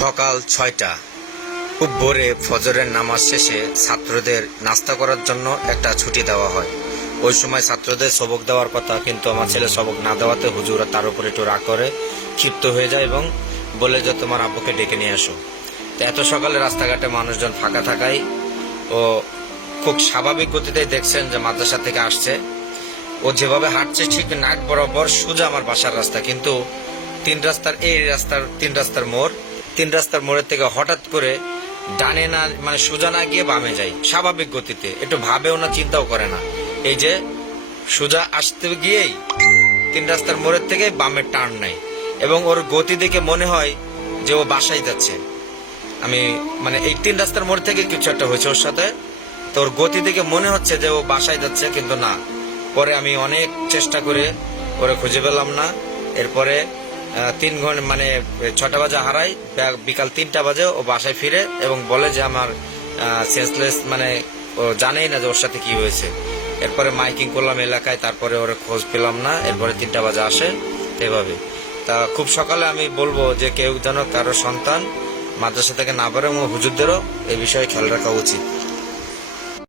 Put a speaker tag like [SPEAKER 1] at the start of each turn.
[SPEAKER 1] সকাল ছয়টা। খুব ভোরে ফজরের নামাজ শেষে ছাত্রদের নাস্তা করার জন্য একটা ছুটি দেওয়া হয়। ওই সময় ছাত্রদের সবক দেওয়ার কথা কিন্তু আমার ছেলে সবক না দেওয়াতে হুজুর তার উপর একটু রাগ করে, ক্ষিপ্ত হয়ে যায় এবং বলে যে, তোমার আব্বুকে ডেকে নিয়ে আসো। তো এত সকালে রাস্তাঘাটে মানুষজন ফাঁকা থাকায় ও খুব স্বাভাবিক গতিতে দেখছেন যে মাদ্রাসা থেকে আসছে। ও যেভাবে হাঁটছে ঠিক নাক বরাবর সোজা আমার বাসার রাস্তা, কিন্তু তিন রাস্তার এই রাস্তার, তিন রাস্তার মোড় তিন রাস্তার মোড়ের থেকে হঠাৎ করে ডানে না মানে সোজা না গিয়ে বামে যায় স্বাভাবিক গতিতে। একটু ভাবেও না চিন্তাও করে না। এই যে, সোজা আসতে গিয়েই তিন রাস্তার মোড়ের থেকে বামে টার্ন নেয় এবং ওর গতি দেখে মনে হয় যে ও বাসায় যাচ্ছে। আমি মানে এই তিন রাস্তার মোড় থেকে কিছু একটা হয়েছে ওর সাথে। তো ওর গতি দেখে মনে হচ্ছে যে ও বাসায় যাচ্ছে, কিন্তু না। পরে আমি অনেক চেষ্টা করে ওরে খুঁজে পেলাম না। এরপরে তিন ঘণ্টা মানে ছটা বাজে হারাই বিকাল তিনটা বাজে ও বাসায় ফিরে এবং বলে যে আমার সেন্সলেস মানে ও জানেই না যে ওর সাথে কি হয়েছে। এরপরে মাইকিং করলাম এলাকায়, তারপরে ওর খোঁজ পেলাম না, এরপরে তিনটা বাজে আসে এভাবে। তা খুব সকালে আমি বলব যে কেউ যেন কারও সন্তান মাদ্রাসা থেকে না পারে এবং হুজুরদেরও এই বিষয়ে খেয়াল রাখা উচিত।